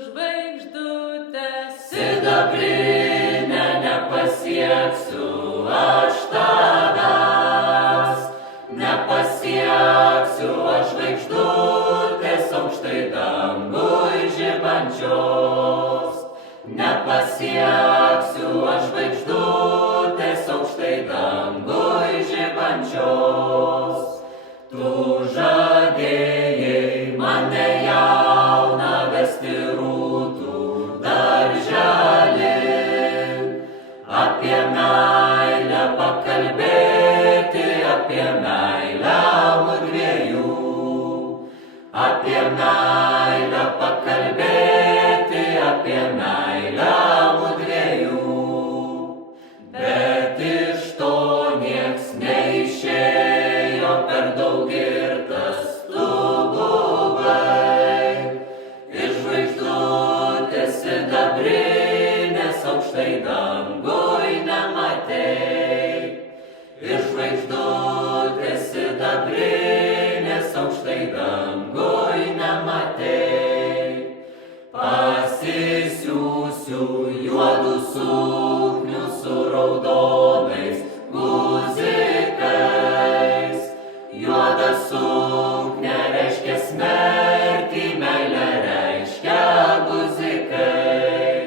žvaigždutės. Sidabrinę nepasieksiu aš tavęs, nepasieksiu aš žvaigždutės aukštai dangui žibančios, nepasieksiu aš žvaigždutės aukštai dangui žibančios. Tu žadėjai mane jauną vesti rūtų darželin, apie meilę pakalbėti, apie meilę mudviejų, apie meilę pakalbėti, apie meilę mudviejų. Bet iš to nieks neišėjo, per daug girtas tu buvai, iš žvaigždutės sidabrinės aukštai dangui nematei, iš žvaigždutės sidabrinės aukštai dangui nematei. Pasisiųsiu juodų suknių su raudonais guzikais, juoda suknia reiškia smertį, meilė reiškia guzikai,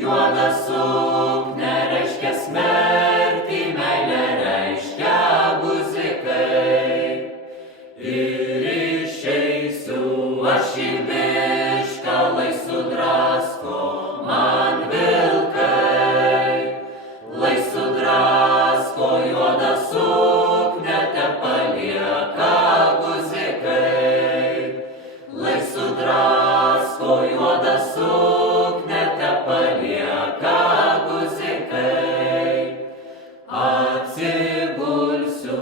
juoda suknia reiškia smertį, meilė reiškia guzikai. Ir išeisiu aš į mišką, lai sudrasko man vilkai, lai sudrasko juoda suknia, tepalieka guzikai, lai sudrasko juoda suknia, tepalieka guzikai. Atsigulsiu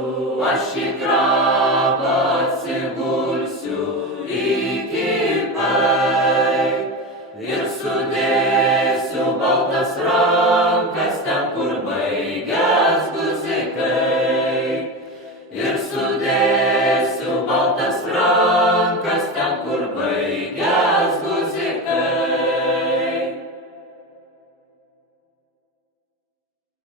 aš į grabą, atsigulsiu įkypai ir sudėsiu baltas rankas